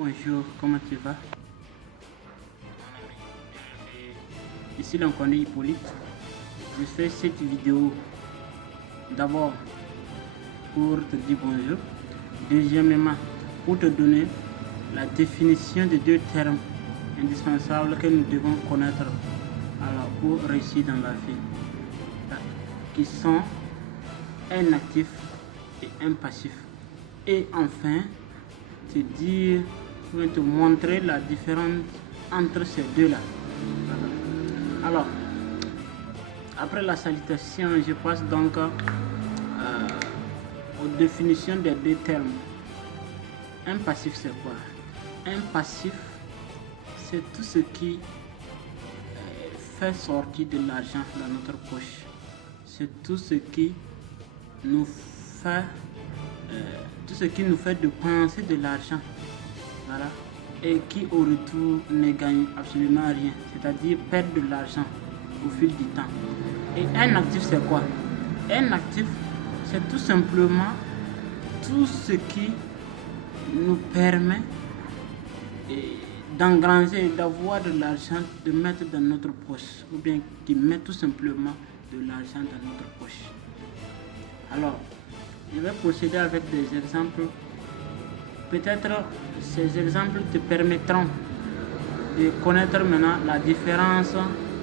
Bonjour, comment tu vas? Ici l'inconnu Hippolyte. Je fais cette vidéo d'abord pour te dire bonjour. Deuxièmement, pour te donner la définition de deux termes indispensables que nous devons connaître pour réussir dans la vie, qui sont un actif et un passif. Et enfin, te dire, te montrer la différence entre ces deux-là. Alors, après la salutation, je passe donc aux définitions des deux termes. Un passif, c'est quoi? Un passif, c'est tout ce qui fait sortir de l'argent dans notre poche. C'est tout ce qui nous fait dépenser de l'argent. Voilà. Et qui au retour ne gagne absolument rien, c'est-à-dire perdre de l'argent au fil du temps. Et un actif, c'est quoi? Un actif, c'est tout simplement tout ce qui nous permet d'engranger, d'avoir de l'argent, de mettre dans notre poche, ou bien qui met tout simplement de l'argent dans notre poche. Alors, je vais procéder avec des exemples. Peut-être ces exemples te permettront de connaître maintenant la différence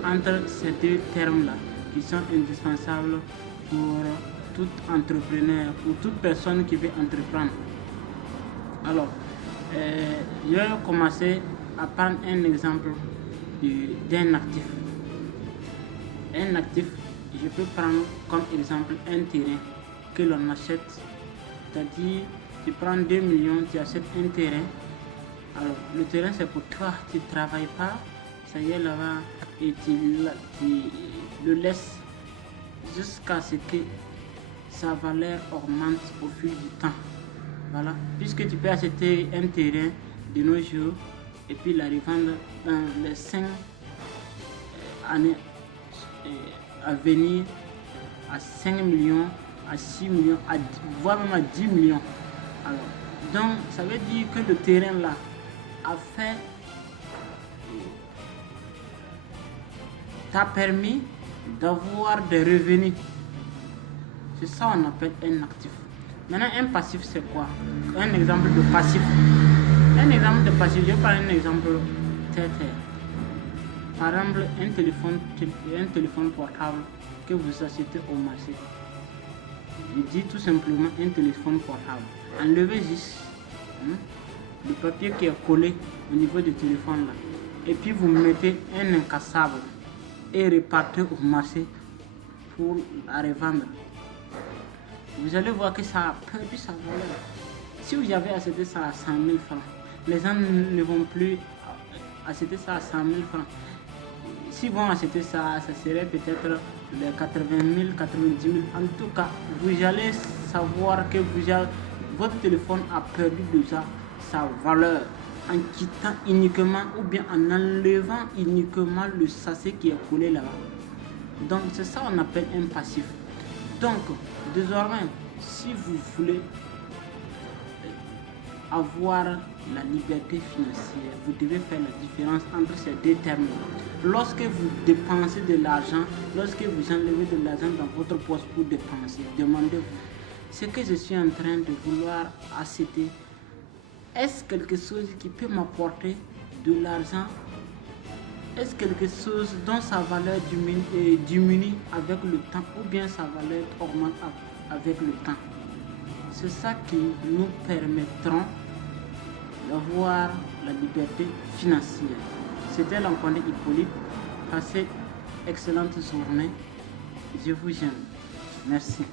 entre ces deux termes-là qui sont indispensables pour tout entrepreneur, pour toute personne qui veut entreprendre. Alors, je vais commencer à prendre un exemple d'un actif. Un actif, je peux prendre comme exemple un terrain que l'on achète, c'est-à-dire tu prends 2 millions, tu achètes un terrain. Alors, le terrain c'est pour toi, tu ne travailles pas, ça y est là-bas, et tu le laisses jusqu'à ce que sa valeur augmente au fil du temps. Voilà, puisque tu peux acheter un terrain de nos jours et puis la revendre dans les 5 années à venir à 5 millions, à 6 millions, voire même à 10 millions. Alors, donc, ça veut dire que le terrain là t'a permis d'avoir des revenus. C'est ça qu'on appelle un actif. Maintenant, un passif, c'est quoi? Un exemple de passif. Un exemple de passif, je vais prendre un exemple terre. Par exemple, un téléphone portable que vous achetez au marché. Je dis tout simplement un téléphone portable. Enlevez juste le papier qui est collé au niveau du téléphone là. Et puis vous mettez un incassable et repartez au marché pour la revendre. Vous allez voir que ça a perdu sa valeur. Si vous avez acheté ça à 100 000 francs, les gens ne vont plus acheter ça à 100 000 francs. S'ils vont acheter ça, ça serait peut-être les 80 000, 90 000. En tout cas, vous allez savoir que votre téléphone a perdu déjà sa valeur en quittant uniquement ou bien en enlevant uniquement le sachet qui est collé là-bas. Donc c'est ça qu'on appelle un passif. Donc désormais, si vous voulez avoir la liberté financière, vous devez faire la différence entre ces deux termes. Lorsque vous dépensez de l'argent, lorsque vous enlevez de l'argent dans votre poche pour dépenser, demandez-vous, ce que je suis en train de vouloir acheter, est-ce quelque chose qui peut m'apporter de l'argent? Est-ce quelque chose dont sa valeur diminue avec le temps ou bien sa valeur augmente avec le temps? C'est ça qui nous permettra d'avoir la liberté financière. C'était l'enconnu Hippolyte. Passez excellente journée. Je vous aime. Merci.